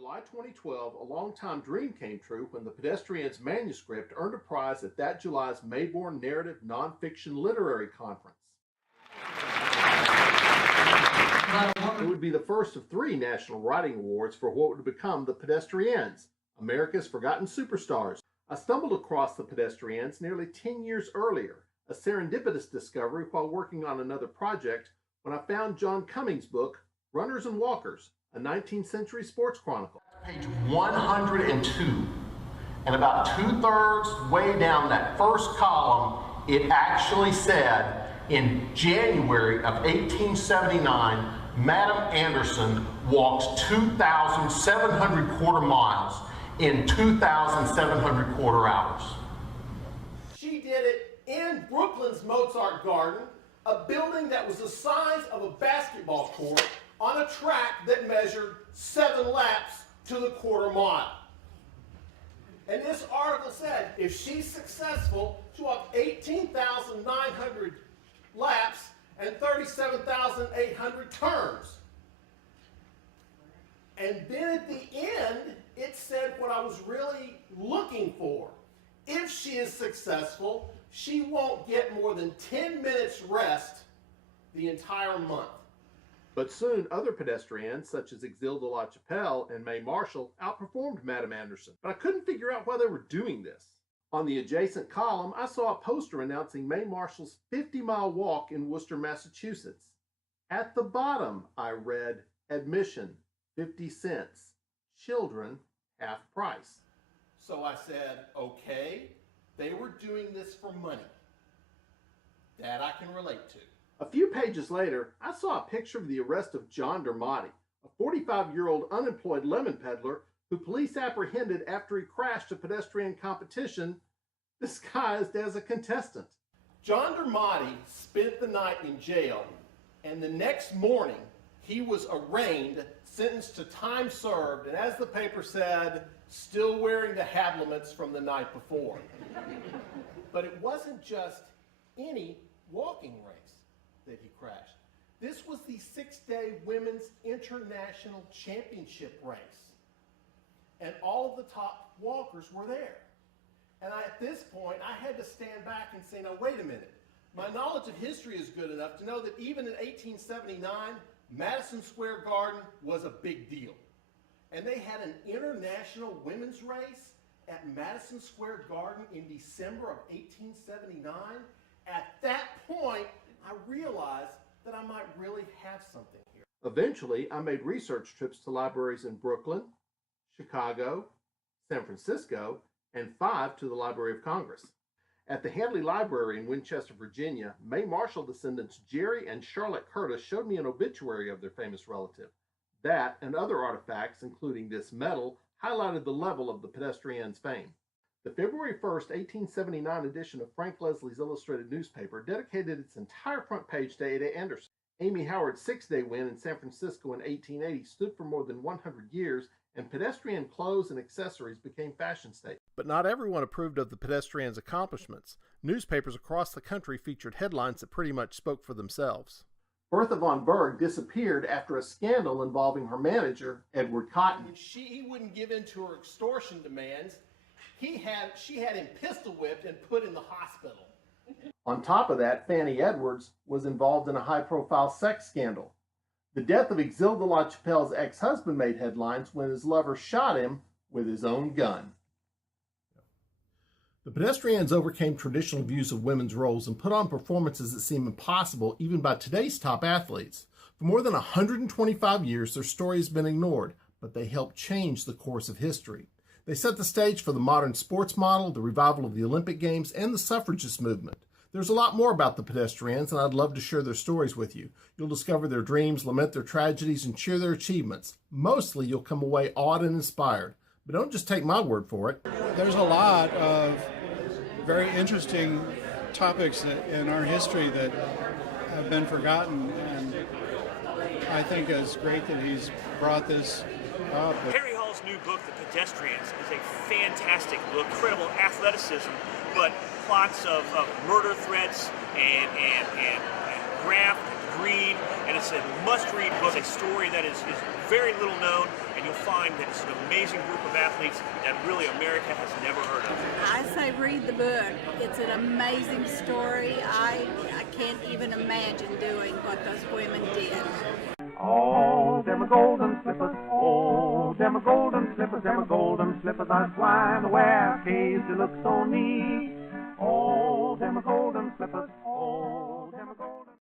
July 2012, a long-time dream came true when the Pedestriennes manuscript earned a prize at that July's Mayborn Narrative Nonfiction Literary Conference. It would be the first of 3 National Writing Awards for what would become the Pedestriennes, America's Forgotten Superstars. I stumbled across the Pedestriennes nearly 10 years earlier, a serendipitous discovery while working on another project, when I found John Cummings' book, Runners and Walkers, a 19th century sports chronicle. Page 102, and about 2/3 way down that first column, it actually said, in January of 1879, Madam Anderson walked 2,700 quarter miles in 2,700 quarter hours. She did it in Brooklyn's Mozart Garden, a building that was the size of a basketball court on a track that measured 7 laps to the quarter mile. And this article said, if she's successful, she'll walk 18,900 laps and 37,800 turns. And then at the end, it said what I was really looking for. If she is successful, she won't get more than 10 minutes rest the entire month. But soon, other pedestrians, such as Exilde LaChapelle and Mae Marshall, outperformed Madam Anderson. But I couldn't figure out why they were doing this. On the adjacent column, I saw a poster announcing Mae Marshall's 50-mile walk in Worcester, Massachusetts. At the bottom, I read, admission, 50 cents. Children, half price. So I said, okay, they were doing this for money. That I can relate to. A few pages later, I saw a picture of the arrest of John Dermody, a 45-year-old unemployed lemon peddler who police apprehended after he crashed a pedestrian competition disguised as a contestant. John Dermody spent the night in jail, and the next morning he was arraigned, sentenced to time served, and as the paper said, still wearing the habiliments from the night before. But it wasn't just any walking race that he crashed. This was the 6-day Women's International Championship race. And all of the top walkers were there. And at this point, I had to stand back and say, now wait a minute. My knowledge of history is good enough to know that even in 1879, Madison Square Garden was a big deal. And they had an international women's race at Madison Square Garden in December of 1879. At that point, I realized that I might really have something here. Eventually, I made research trips to libraries in Brooklyn, Chicago, San Francisco, and 5 to the Library of Congress. At the Handley Library in Winchester, Virginia, Mae Marshall descendants Jerry and Charlotte Curtis showed me an obituary of their famous relative. That and other artifacts, including this medal, highlighted the level of the Pedestriennes' fame. The February 1st, 1879 edition of Frank Leslie's Illustrated newspaper dedicated its entire front page to Ada Anderson. Amy Howard's 6-day win in San Francisco in 1880 stood for more than 100 years, and pedestrian clothes and accessories became fashion statements. But not everyone approved of the pedestrians' accomplishments. Newspapers across the country featured headlines that pretty much spoke for themselves. Bertha von Berg disappeared after a scandal involving her manager, Edward Cotton. He wouldn't give in to her extortion demands. She had him pistol whipped and put in the hospital. On top of that, Fanny Edwards was involved in a high-profile sex scandal. The death of Exilde LaChapelle's ex-husband made headlines when his lover shot him with his own gun. The Pedestriennes overcame traditional views of women's roles and put on performances that seem impossible even by today's top athletes. For more than 125 years, their story has been ignored, but they helped change the course of history. They set the stage for the modern sports model, the revival of the Olympic Games, and the suffragist movement. There's a lot more about the Pedestriennes, and I'd love to share their stories with you. You'll discover their dreams, lament their tragedies, and cheer their achievements. Mostly, you'll come away awed and inspired. But don't just take my word for it. There's a lot of very interesting topics in our history that have been forgotten, and I think it's great that he's brought this up. Harry Hall's new book, The Pedestriennes, is a fantastic book, incredible athleticism, but plots of murder threats and graft, greed, and it's a must-read book, a story that is very little known, and you'll find that it's an amazing group of athletes that really America has never heard of. I say read the book. It's an amazing story. I can't even imagine doing what those women did. Oh, them a golden slippers, oh, them a golden slippers, them a golden slippers, I'd fly to wear, case they look so neat.